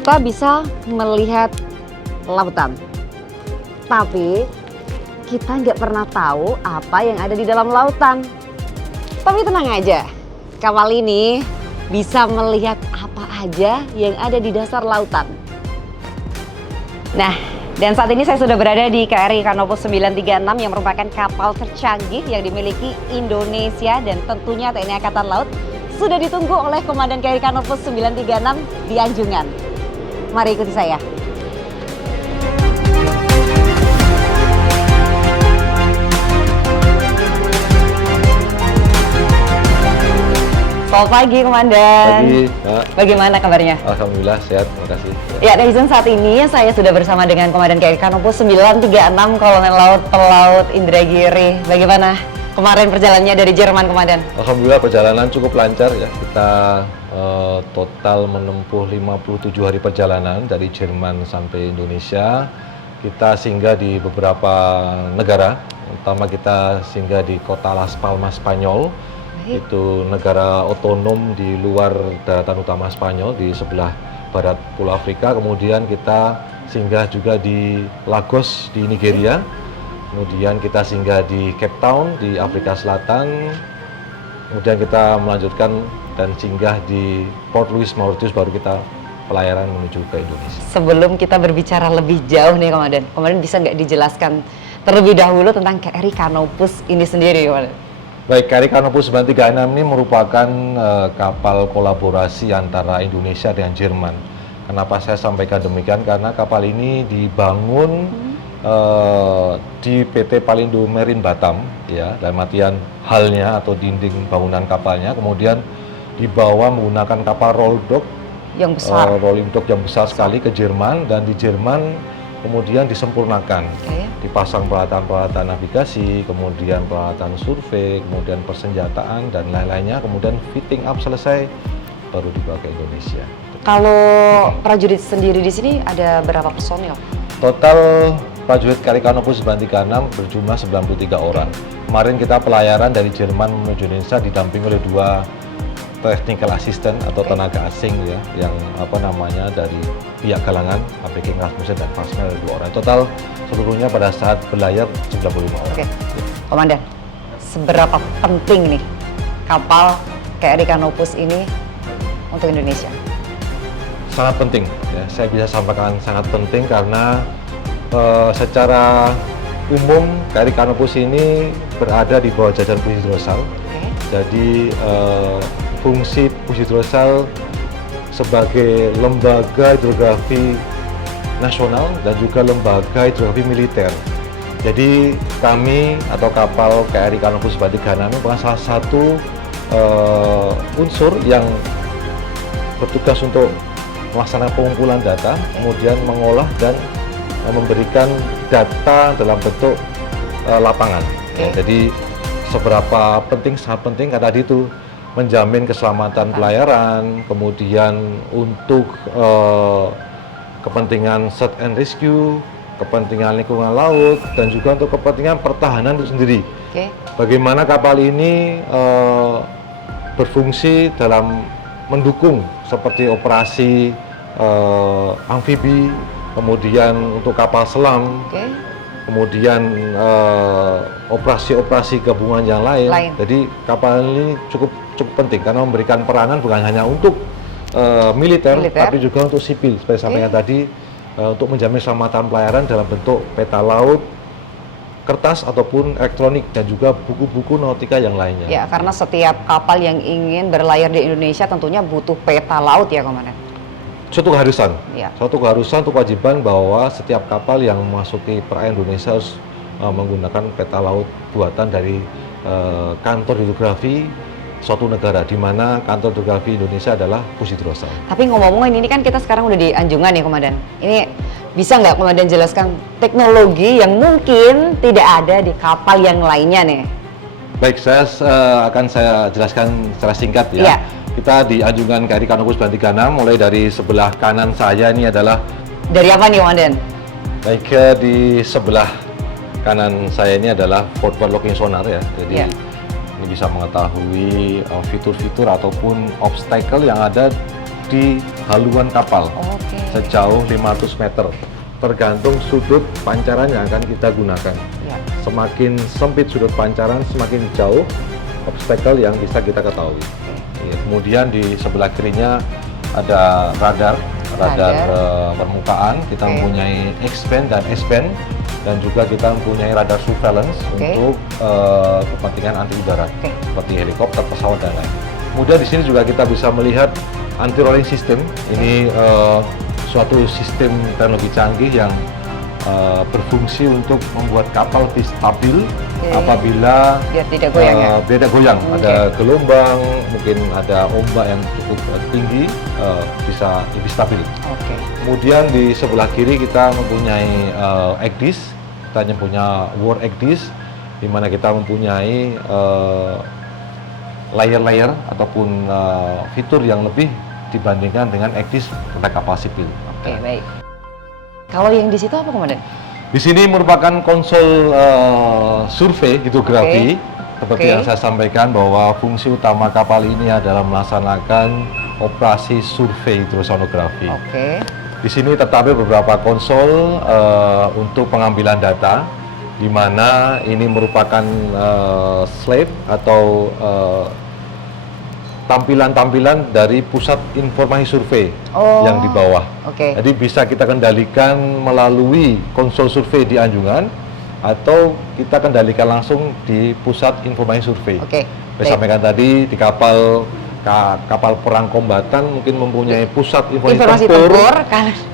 kita bisa melihat lautan. Tapi kita nggak pernah tahu apa yang ada di dalam lautan. Tapi tenang aja, kapal ini bisa melihat apa aja yang ada di dasar lautan. Nah, dan saat ini saya sudah berada di KRI Canopus 936 yang merupakan kapal tercanggih yang dimiliki Indonesia dan tentunya TNI Angkatan Laut. Sudah ditunggu oleh Komandan KRI Canopus 936 di Anjungan. Mari ikuti saya. Selamat pagi, Komandan. Pagi, Pak. Bagaimana kabarnya? Alhamdulillah sehat, terima kasih. Ya, netizen, saat ini saya sudah bersama dengan Komandan KRI Canopus 936 Kolonel Laut Pelaut Indragiri. Bagaimana kemarin perjalanannya dari Jerman, Komandan? Alhamdulillah perjalanan cukup lancar ya. Kita total menempuh 57 hari perjalanan dari Jerman sampai Indonesia. Kita singgah di beberapa negara, pertama kita singgah di kota Las Palmas, Spanyol. Itu negara otonom di luar daratan utama Spanyol di sebelah barat Pulau Afrika. Kemudian kita singgah juga di Lagos di Nigeria. Kemudian kita singgah di Cape Town di Afrika Selatan. Kemudian kita melanjutkan dan singgah di Port Louis, Mauritius, baru kita pelayaran menuju ke Indonesia. Sebelum kita berbicara lebih jauh nih, Komandan bisa nggak dijelaskan terlebih dahulu tentang KRI Canopus ini sendiri, Komandan? Baik, KRI Canopus 936 ini merupakan kapal kolaborasi antara Indonesia dan Jerman. Kenapa saya sampaikan demikian? Karena kapal ini dibangun di PT Palindo Marine Batam, ya, dalam artian halnya atau dinding bangunan kapalnya, kemudian dibawa menggunakan kapal roll dock yang besar, rolling dock yang besar sekali ke Jerman, dan di Jerman kemudian disempurnakan. Dipasang peralatan-peralatan navigasi, kemudian peralatan survei, kemudian persenjataan dan lain-lainnya, kemudian fitting up selesai, baru dibawa ke Indonesia. Kalau prajurit sendiri di sini ada berapa personil? Total prajurit KRI Canopus 936 berjumlah 93 orang. Kemarin kita pelayaran dari Jerman menuju Indonesia didampingi oleh 2 technical assistant atau tenaga asing ya, yang dari pihak galangan APK Rasmussen dan Fasmer, 2 orang. Total seluruhnya pada saat berlayar 95 orang. Oke. Komandan, seberapa penting nih kapal KRI Canopus ini untuk Indonesia? Sangat penting ya, saya bisa sampaikan sangat penting karena secara umum KRI Canopus ini berada di bawah jajaran Puji Hidrosal. Jadi fungsi Puji Hidrosal sebagai lembaga hidrografi nasional dan juga lembaga hidrografi militer. Jadi kami atau kapal KRI Canopus 936 merupakan salah satu unsur yang bertugas untuk melaksanakan pengumpulan data, kemudian mengolah dan memberikan data dalam bentuk lapangan. Jadi seberapa penting, sangat penting karena tadi itu menjamin keselamatan pelayaran, kemudian untuk kepentingan search and rescue, kepentingan lingkungan laut, dan juga untuk kepentingan pertahanan itu sendiri. Bagaimana kapal ini berfungsi dalam mendukung seperti operasi amfibi, kemudian untuk kapal selam, kemudian operasi-operasi gabungan yang lain. Jadi kapal ini cukup penting karena memberikan peranan bukan hanya untuk militer, tapi juga untuk sipil. Seperti sampaikan tadi, untuk menjamin keselamatan pelayaran dalam bentuk peta laut, kertas ataupun elektronik, dan juga buku-buku nautika yang lainnya. Ya, karena setiap kapal yang ingin berlayar di Indonesia tentunya butuh peta laut ya, Komandan? Suatu keharusan, suatu kewajiban bahwa setiap kapal yang memasuki perairan Indonesia harus menggunakan peta laut buatan dari kantor hidrografi suatu negara, di mana kantor hidrografi Indonesia adalah Puji Hidrosal. Tapi ngomong-ngomong, ini kan kita sekarang udah di Anjungan ya, Komandan. Ini bisa nggak Komandan jelaskan teknologi yang mungkin tidak ada di kapal yang lainnya nih? Baik, akan saya jelaskan secara singkat ya. Kita di Anjungan KRI Canopus 936, mulai dari sebelah kanan saya ini adalah... Dari apa nih, Komandan? Baik, di sebelah kanan saya ini adalah forward looking sonar ya. Jadi ini bisa mengetahui fitur-fitur ataupun obstacle yang ada di haluan kapal Oke. sejauh 500 meter. Tergantung sudut pancaran yang akan kita gunakan. Ya. Semakin sempit sudut pancaran, semakin jauh obstacle yang bisa kita ketahui. Ya, kemudian di sebelah kirinya ada radar permukaan. Kita mempunyai X-band dan S-band, dan juga kita mempunyai radar surveillance untuk kepentingan anti udara seperti helikopter, pesawat dan lain. Kemudian di sini juga kita bisa melihat anti-rolling system. Ini suatu sistem teknologi canggih yang berfungsi untuk membuat kapal lebih stabil apabila biar tidak goyang tidak goyang. Ada gelombang, mungkin ada ombak yang cukup tinggi, bisa lebih stabil. Kemudian di sebelah kiri kita mempunyai ECDIS, kita hanya punya War ECDIS, di mana kita mempunyai layer-layer ataupun fitur yang lebih dibandingkan dengan ECDIS pada kapal sipil. Oke, baik. Kalau yang di situ apa, Komandan? Di sini merupakan konsol survei hidrografi. Seperti yang saya sampaikan bahwa fungsi utama kapal ini adalah melaksanakan operasi survei hidrosonografi. Di sini terdapat beberapa konsol untuk pengambilan data, di mana ini merupakan slide atau tampilan-tampilan dari pusat informasi survei yang di bawah. Jadi bisa kita kendalikan melalui konsol survei di Anjungan, atau kita kendalikan langsung di pusat informasi survei. Saya sampaikan tadi di kapal perang kombatan mungkin mempunyai pusat informasi tempur.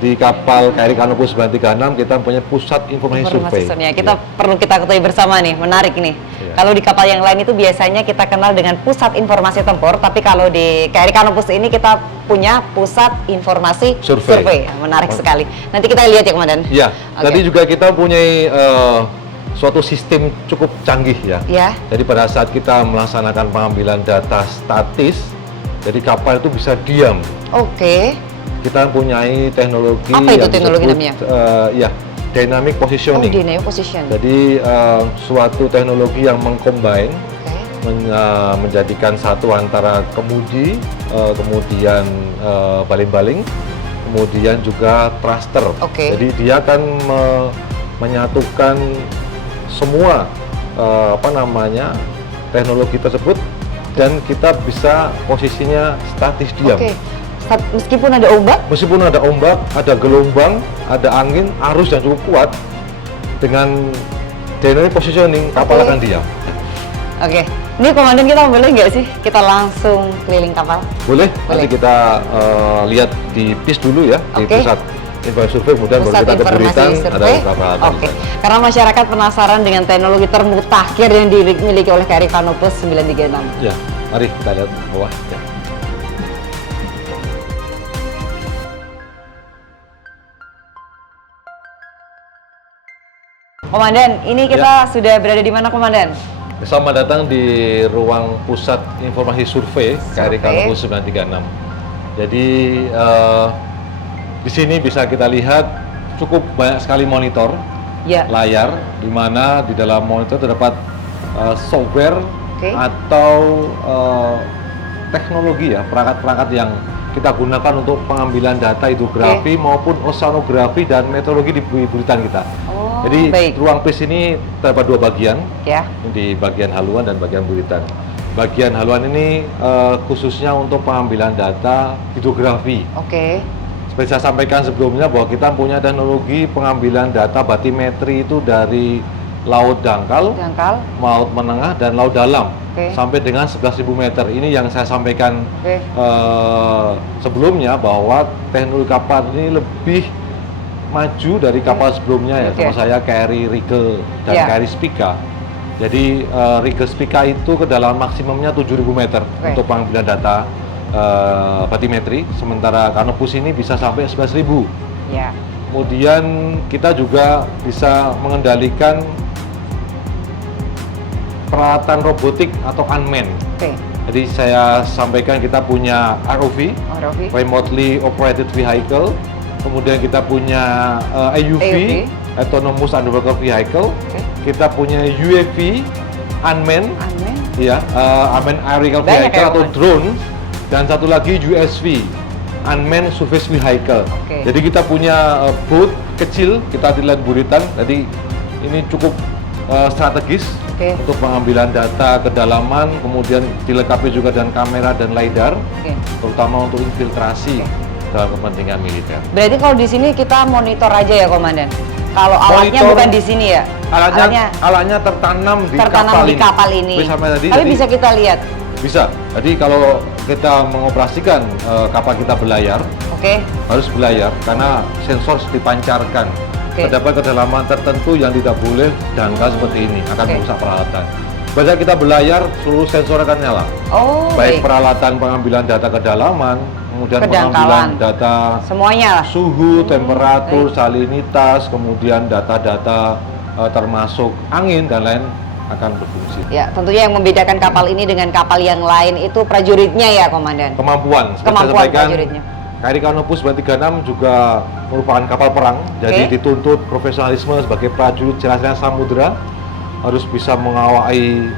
Di kapal KRI Canopus 936 kita mempunyai pusat informasi survei. Kita perlu kita ketahui bersama nih, menarik nih. Kalau di kapal yang lain itu biasanya kita kenal dengan pusat informasi tempur, tapi kalau di KRI Canopus ini kita punya pusat informasi survei. Menarik sekali. Nanti kita lihat ya, Komandan. Ya, tadi juga kita mempunyai suatu sistem cukup canggih ya. Jadi pada saat kita melaksanakan pengambilan data statis, jadi kapal itu bisa diam. Kita mempunyai teknologi. Apa itu teknologi namanya? Dynamic positioning. Dynamic position. Jadi suatu teknologi yang mengcombine, menjadikan satu antara kemudi, kemudian baling-baling, kemudian juga thruster. Jadi dia akan menyatukan semua teknologi tersebut, dan kita bisa posisinya statis diam. Meskipun ada ombak? Meskipun ada ombak, ada gelombang, ada angin, arus yang cukup kuat, dengan dynamic positioning kapal akan diam. Ini Komandan, kita boleh nggak sih kita langsung keliling kapal? Boleh. Nanti kita lihat di PIS dulu ya, di pusat informasi survei, kemudian baru kita ke Buritan, ada beberapa. Karena masyarakat penasaran dengan teknologi termutakhir yang dimiliki oleh KRI Canopus 936. Ya, mari kita lihat bawah. Ya. Komandan, ini kita sudah berada di mana, Komandan? Selamat datang di ruang pusat informasi survei KRI Canopus 936. Jadi di sini bisa kita lihat cukup banyak sekali monitor layar, di mana di dalam monitor terdapat software atau teknologi ya, perangkat-perangkat yang kita gunakan untuk pengambilan data hidrografi maupun oceanografi dan meteorologi di buritan kita. Jadi ruang PIS ini terdapat dua bagian, di bagian haluan dan bagian buritan. Bagian haluan ini khususnya untuk pengambilan data hidrografi. Seperti saya sampaikan sebelumnya bahwa kita punya teknologi pengambilan data batimetri itu dari laut dangkal, laut menengah, dan laut dalam sampai dengan 11.000 meter. Ini yang saya sampaikan sebelumnya, bahwa teknologi kapal ini lebih maju dari kapal sebelumnya ya, sama saya KRI Rigel dan KRI Spica. Jadi Rigel Spica itu kedalaman maksimumnya 7.000 meter untuk pengambilan data batimetri, sementara Canopus ini bisa sampai 11.000. Kemudian kita juga bisa mengendalikan peralatan robotik atau unmanned. Jadi saya sampaikan kita punya ROV, Remotely Operated Vehicle, kemudian kita punya AUV, Autonomous Underwater Vehicle, kita punya UAV, unmanned, unmanned aerial vehicle atau drone, dan satu lagi USV, unmanned surface vehicle. Oke. Jadi kita punya boat kecil, kita di Land Buritan. Jadi ini cukup strategis Oke. untuk pengambilan data kedalaman, kemudian dilengkapi juga dengan kamera dan lidar, Oke. terutama untuk infiltrasi dalam kepentingan militer. Berarti kalau di sini kita monitor aja ya, Komandan. Kalau alatnya Monitor. bukan di sini ya? Alatnya tertanam di kapal ini. Tadi, Tapi bisa kita lihat. bisa. Jadi kalau kita mengoperasikan kapal kita berlayar, Oke. harus berlayar karena sensor dipancarkan. Oke. Terdapat kedalaman tertentu yang tidak boleh dangkal seperti ini, akan Oke. merusak peralatan. Pada kita berlayar, seluruh sensor akan nyala. Oh, Baik baik. peralatan pengambilan data kedalaman, kemudian Kedangkalan. pengambilan data Semuanya lah. suhu, temperatur, baik. salinitas, kemudian data-data termasuk angin dan lain akan berfungsi. Ya, tentunya yang membedakan kapal ini dengan kapal yang lain itu prajuritnya ya, Komandan. Kemampuan, seperti saya Kemampuan sampaikan, prajuritnya. KRI Canopus 36 juga merupakan kapal perang, jadi Oke. dituntut profesionalisme sebagai prajurit jalan samudera, harus bisa mengawai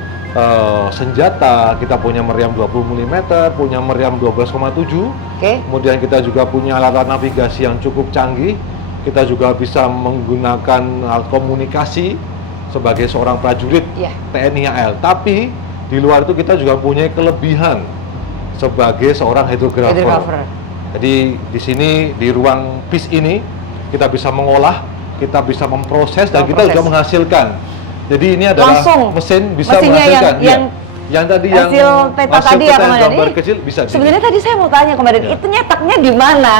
senjata. Kita punya meriam 20 mm, punya meriam 12,7. Oke. Kemudian kita juga punya alat navigasi yang cukup canggih. Kita juga bisa menggunakan alat komunikasi sebagai seorang prajurit Iya. TNI AL. Tapi di luar itu kita juga punya kelebihan sebagai seorang hidrografer. Hidrografer. Jadi di sini di ruang PIS ini kita bisa mengolah, kita bisa memproses dan kita juga menghasilkan. Jadi ini adalah Langsung mesin bisa mesinnya menghasilkan. yang tadi hasil peta tadi ya, Komandan. gambar Ini kecil bisa. sebenarnya tadi saya mau tanya, Komandan, Ya. itu nyetaknya di mana?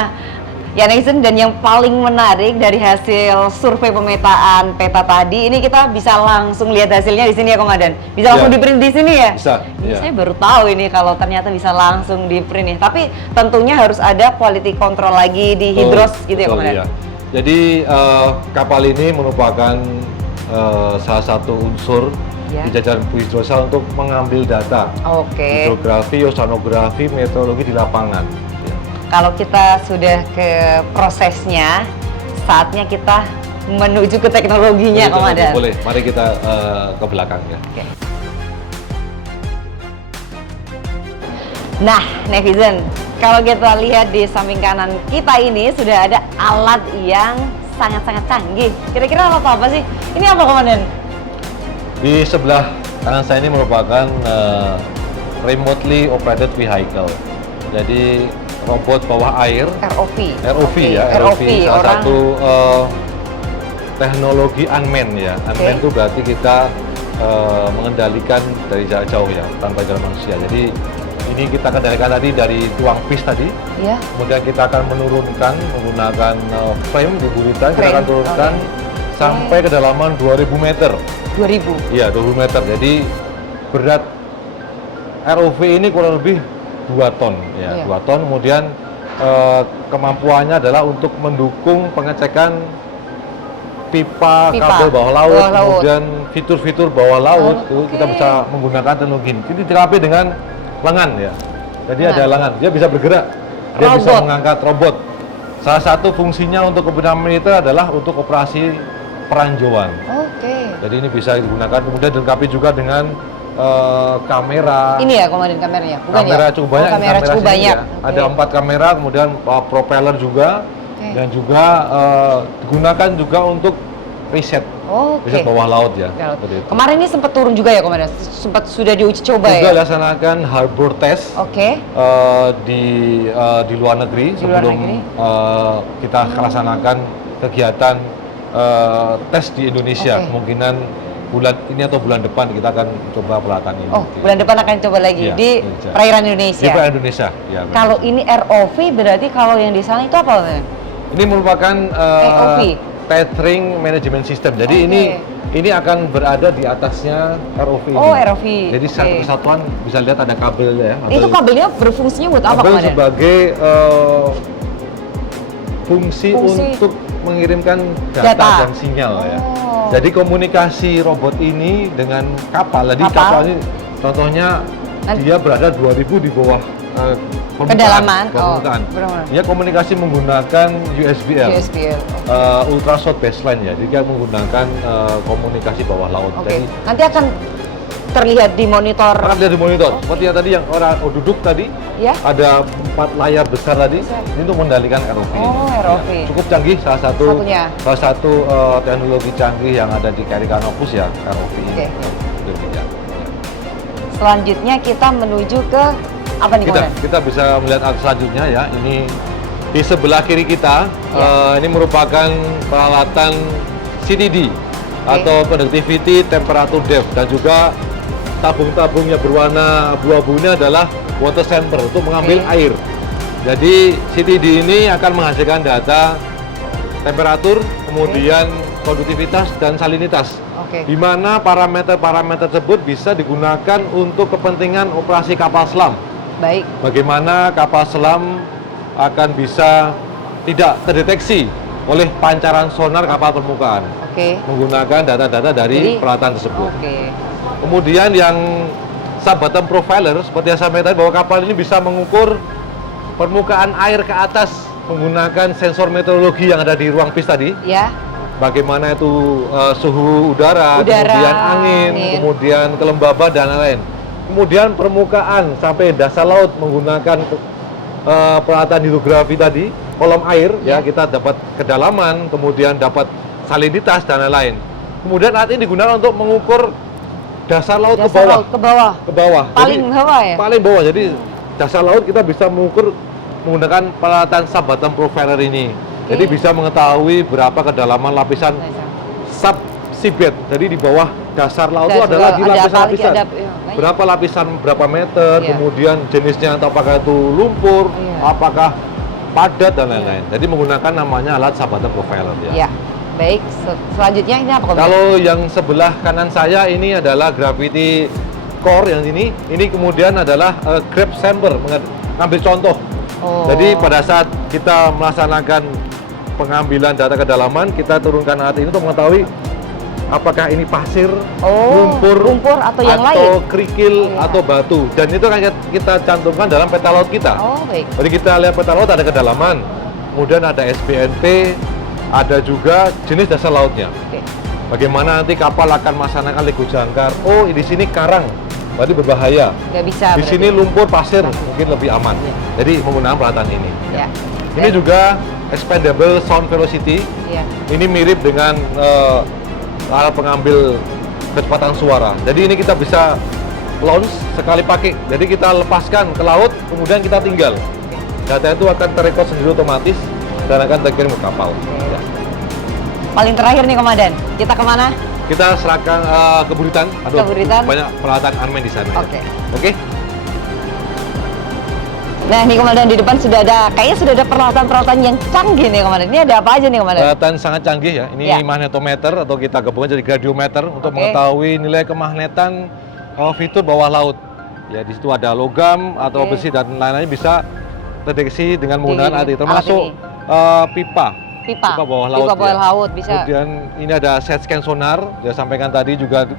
Ya, netizen, dan yang paling menarik dari hasil survei pemetaan peta tadi, ini kita bisa langsung lihat hasilnya di sini ya, Komandan. Bisa langsung Ya. di print di sini ya? Bisa. Ini Ya. saya baru tahu ini kalau ternyata bisa langsung di print nih. Tapi tentunya harus ada quality control lagi di hidros gitu ya, Betul, Komandan. iya. Jadi kapal ini merupakan salah satu unsur Ya. di jajaran hidrosal untuk mengambil data Oke. hidrografi, oceanografi, meteorologi di lapangan. Ya. Kalau kita sudah ke prosesnya, saatnya kita menuju ke teknologinya, Komandan. Boleh, mari kita ke belakang ya. Oke. Nah, netizen, kalau kita lihat di samping kanan kita ini sudah ada alat yang sangat-sangat canggih. Kira-kira alat apa sih? Ini apa, Komandan? Di sebelah kanan saya ini merupakan remotely operated vehicle. Jadi robot bawah air, ROV. ROV Oke, ya, ROV, salah orang satu teknologi unmanned ya. Unmanned itu berarti kita mengendalikan dari jarak jauh ya, tanpa jalan manusia. Jadi ini kita kendalikan tadi dari ruang PIS tadi. ya. Kemudian kita akan menurunkan menggunakan frame di buritan, kita akan Frame, turunkan oke. sampai kedalaman 2000 meter. 2000. Iya, 20 meter. Jadi berat ROV ini kurang lebih 2 ton ya, Iya. 2 ton. Kemudian kemampuannya adalah untuk mendukung pengecekan pipa, kabel bawah laut, bawah laut. kemudian fitur-fitur bawah laut itu oke. kita bisa menggunakan teknologi ini. Ini dilengkapi dengan lengan ya. Jadi Lengan. ada lengan, dia bisa bergerak. Dia bisa Robot. mengangkat robot. Salah satu fungsinya untuk kepentingan militer adalah untuk operasi peranjauan. Oke. Jadi ini bisa digunakan, kemudian dilengkapi juga dengan kamera. Ini ya, Komandan, kameranya? Bukan Kamera ya? cukup banyak. Oh, kamera cukup sini banyak. ya. Oke. Ada 4 kamera, kemudian propeller juga, Oke. dan juga digunakan juga untuk riset Oke. bawah laut ya. Kalau- Seperti itu. Kemarin ini sempat turun juga ya, Komandan? Sempat sudah diuji coba Juga ya? laksanakan harbor test Oke. di luar negeri Di luar sebelum negeri. kita laksanakan kegiatan tes di Indonesia. Oke. Kemungkinan bulan ini atau bulan depan kita akan coba peralatan ini. Oh, bulan depan akan coba lagi Iya, di Indonesia. perairan Indonesia. Di perairan Indonesia. Ya, benar. Kalau ini ROV berarti kalau yang di sana itu apa, Komandan? Ini merupakan AOV. tethering management system. Jadi Oke. ini akan berada di atasnya ROV ini. Oh, ROV. Jadi Oke. satu kesatuan bisa lihat ada kabelnya ya. Itu kabelnya berfungsinya buat apa, kabel Komandan? sebagai fungsi Fungsi. untuk mengirimkan data, Data. dan sinyal ya. Oh. Jadi komunikasi robot ini dengan kapal. Jadi Kapal. kapal ini contohnya Nanti- dia berada 2000 di bawah permukaan. Kedalaman. Oh, permukaan. benar-benar. Dia komunikasi menggunakan USBL. USBL. Ultrasonic baseline ya. Jadi dia menggunakan komunikasi bawah laut. Oke. Jadi Nanti akan terlihat di monitor. akan lihat di monitor. Seperti yang tadi yang orang duduk tadi, Ya. Ada 4 layar besar tadi. Ini untuk mengendalikan ROV. Oh, ROV. Ya, cukup canggih, salah satu teknologi canggih yang ada di KRI Canopus ya, ROV ini. Oke. Demikian. Selanjutnya kita menuju ke apa nih, Komandan? Kita bisa melihat alat selanjutnya ya. Ini di sebelah kiri kita, ini merupakan peralatan CTD atau Conductivity Temperature Depth, dan juga tabung-tabung yang berwarna abu-abu ini adalah water sample untuk mengambil air. Jadi CTD ini akan menghasilkan data temperatur, kemudian konduktivitas dan salinitas. Di mana parameter-parameter tersebut bisa digunakan untuk kepentingan operasi kapal selam. Baik. Bagaimana kapal selam akan bisa tidak terdeteksi oleh pancaran sonar kapal permukaan. Menggunakan data-data dari peralatan tersebut. Kemudian yang sub-bottom profiler, seperti yang saya sampaikan bahwa kapal ini bisa mengukur permukaan air ke atas menggunakan sensor meteorologi yang ada di ruang pis tadi. Ya. Bagaimana itu suhu udara, kemudian angin, kemudian kelembaban dan lain-lain. Kemudian permukaan sampai dasar laut menggunakan peralatan hidrografi tadi, kolom air ya, kita dapat kedalaman, kemudian dapat salinitas dan lain-lain. Kemudian alat ini digunakan untuk mengukur dasar laut ke bawah. Ke bawah. Paling bawah ya? Paling bawah. Jadi dasar laut kita bisa mengukur menggunakan peralatan sub-bottom profiler ini. Jadi bisa mengetahui berapa kedalaman lapisan sub-seabed. Jadi di bawah dasar laut itu ada lagi lapisan-lapisan. Berapa lapisan, berapa meter, kemudian jenisnya, atau apakah itu lumpur, apakah padat dan lain-lain. Jadi menggunakan namanya alat sub-bottom profiler ya. Baik, selanjutnya ini apa, Komandan? Kalau yang sebelah kanan saya ini adalah gravity core yang ini kemudian adalah grab sampler, mengambil contoh. Jadi pada saat kita melaksanakan pengambilan data kedalaman, kita turunkan alat ini untuk mengetahui apakah ini pasir, lumpur atau yang lain, kerikil atau batu, dan itu akan kita cantumkan dalam peta laut kita. Jadi kita lihat peta laut ada kedalaman, kemudian ada SBNP, ada juga jenis dasar lautnya. Bagaimana nanti kapal akan melaksanakan lego jangkar. Oh, di sini karang, berarti berbahaya. Nggak bisa. Di sini lumpur, pasir, mungkin lebih aman. Jadi menggunakan peralatan ini. Ini juga expandable sound velocity. Ini mirip dengan alat pengambil kecepatan suara. Jadi ini kita bisa launch sekali pakai. Jadi kita lepaskan ke laut, kemudian kita tinggal. Data itu akan terekod sendiri otomatis dan akan terkirim ke kapal. Paling terakhir nih, Komandan, kita kemana? Kita serahkan ke Buritan. Banyak peralatan unmanned di sana. Oke. Nah, nih Komandan, di depan kayaknya sudah ada peralatan-peralatan yang canggih nih, Komandan. Ini ada apa aja nih, Komandan? Peralatan sangat canggih ya. Ini magnetometer, atau kita gabungkan jadi gradiometer untuk mengetahui nilai kemagnetan fitur bawah laut. Ya, di situ ada logam atau besi dan lain-lain, bisa terdeteksi dengan menggunakan alat ini, termasuk pipa bawah laut, bisa. Kemudian ini ada side scan sonar, saya sampaikan tadi, juga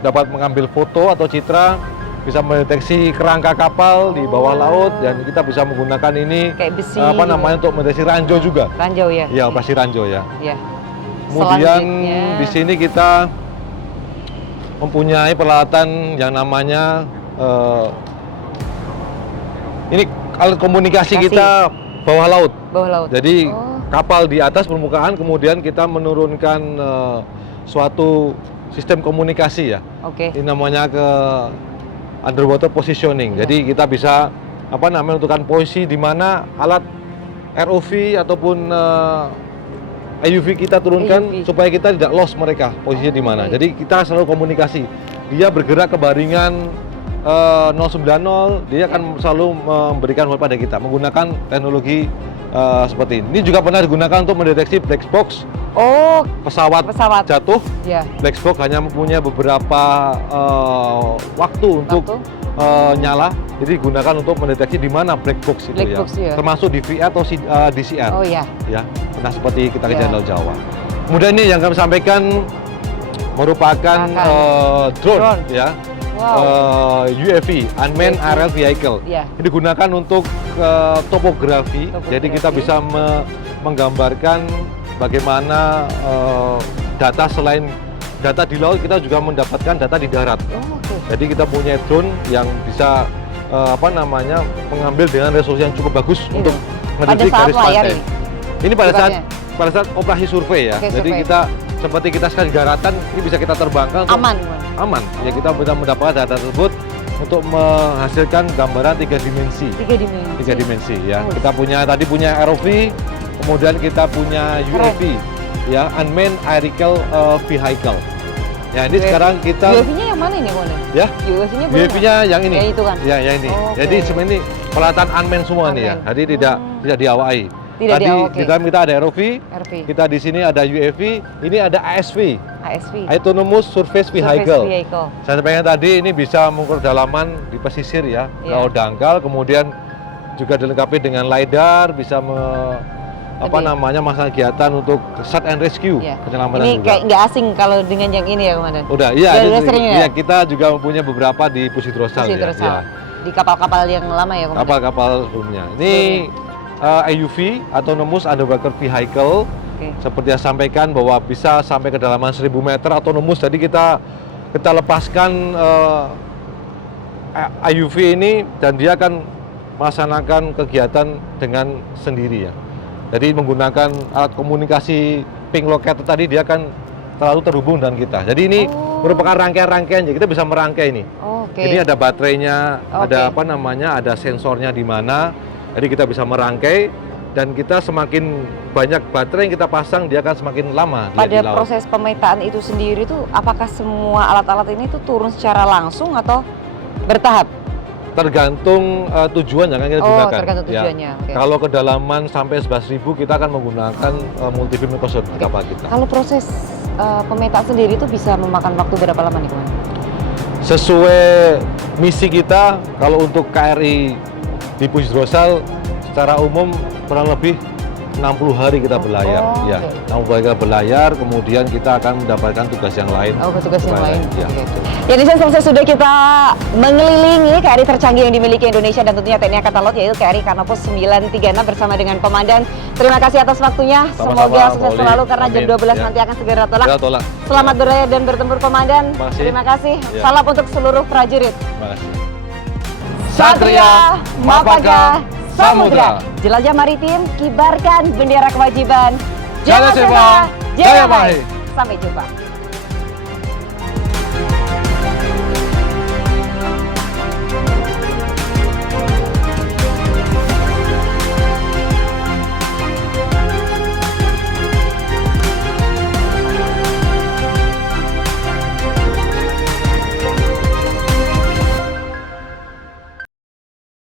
dapat mengambil foto atau citra, bisa mendeteksi kerangka kapal di bawah laut, dan kita bisa menggunakan ini kayak besi, untuk mendeteksi ranjau juga. Ranjau ya? Iya, operasi ranjau ya. Kemudian di sini kita mempunyai peralatan yang namanya ini alat komunikasi kita bawah laut. Jadi kapal di atas permukaan, kemudian kita menurunkan suatu sistem komunikasi ya. Ini namanya underwater positioning. Jadi kita bisa menentukan posisi di mana alat ROV ataupun AUV kita turunkan supaya kita tidak lost mereka posisinya di mana. Jadi kita selalu komunikasi. Dia bergerak ke baringan 090, dia akan selalu memberikan hold pada kita menggunakan teknologi seperti ini. Ini juga pernah digunakan untuk mendeteksi black box. Pesawat jatuh. Black box hanya mempunyai beberapa waktu untuk nyala. Jadi digunakan untuk mendeteksi di mana black box itu ya. Termasuk DVR atau DCR. Ya, pernah seperti kita kejadian Laut Jawa. Kemudian ini yang kami sampaikan merupakan drone ya. UAV, Unmanned Aerial Vehicle. Ini digunakan untuk topografi. Jadi kita bisa menggambarkan bagaimana data, selain data di laut, kita juga mendapatkan data di darat. Jadi kita punya drone yang bisa mengambil dengan resolusi yang cukup bagus Itu. untuk Pada mendeteksi saat garis layar pantai. ini? Ini Sifatnya? pada saat operasi survei ya. Oke, Jadi survei. kita seperti kita sekali daratan ini bisa kita terbangkan untuk Aman. aman. Ya kita bisa mendapatkan data tersebut untuk menghasilkan gambaran 3 dimensi. 3 dimensi. 3 dimensi ya. Oh. Kita punya ROV, kemudian kita punya UAV ya, unmanned aerial vehicle. Ya ini UAV. sekarang kita UAV-nya yang mana ini, Bone? ya UAV-nya boleh UAV-nya yang ini. Ya, itu kan? Ya, yang ini. Oke. Jadi semua ini peralatan unmanned semua nih ya. Unmanned. Jadi tidak diawai. Tidak Tadi diawai, di dalam kita ada ROV, RV, kita di sini ada UAV, ini ada ASV, ASV, Autonomous Surface Vehicle. Vehicle. Saya sampaikan tadi ini bisa mengukur kedalaman di pesisir ya, Iya. laut dangkal, kemudian juga dilengkapi dengan lidar, bisa melaksanakan kegiatan untuk search and rescue, Iya. penyelamatan Ini juga. kayak nggak asing kalau dengan yang ini ya, Komandan? Udah, iya, Udah sering ya? iya, kita juga mempunyai beberapa di Pusidrosal Masih ya. terus Iya. di kapal-kapal yang lama ya, Komandan? Kapal-kapal sebelumnya. Ini AUV, Autonomous Underwater Vehicle. Oke. Seperti yang sampaikan bahwa bisa sampai kedalaman 1000 meter autonomous. Jadi kita lepaskan AUV ini dan dia akan melaksanakan kegiatan dengan sendiri ya. Jadi menggunakan alat komunikasi ping locator tadi, dia akan selalu terhubung dengan kita. Jadi ini merupakan rangkaian-rangkaian, jadi kita bisa merangkai ini. Oke. Jadi ada baterainya, Oke. ada sensornya di mana. Jadi kita bisa merangkai, dan kita semakin banyak baterai yang kita pasang, dia akan semakin lama dia Pada di laut. proses pemetaan itu sendiri tuh, apakah semua alat-alat ini tuh turun secara langsung atau bertahap? Tergantung tujuan yang akan kita Oh, gunakan. tergantung Ya. tujuannya. Oke. Kalau kedalaman sampai 11.000 kita akan menggunakan multi beam microscope di kapal kita. Kalau proses pemetaan sendiri itu bisa memakan waktu berapa lama nih, Komandan? Sesuai misi kita, kalau untuk KRI di Pusidrosal secara umum kurang lebih 60 hari kita berlayar. Oh, Ya, oke. 60 hari kita berlayar, kemudian kita akan mendapatkan tugas yang lain. Oh, petugas yang lain. Ya. Oke. Ya, di sini selesai sudah kita mengelilingi KRI tercanggih yang dimiliki Indonesia dan tentunya TNI Angkatan Laut, yaitu KRI Canopus 936 bersama dengan Komandan. Terima kasih atas waktunya. Sama-sama, Semoga sukses Molly. selalu karena jam Amin. 12 Ya. nanti akan segera tolak. Kita tolak. Selamat berlayar dan bertempur, Komandan. Terima kasih. Terima kasih. Ya. Salam untuk seluruh prajurit. Terima kasih. Satria Mapaka Samudra. Jelajah maritim, kibarkan bendera kewajiban. Jaga Seva, Jaya Bahe. Sampai jumpa.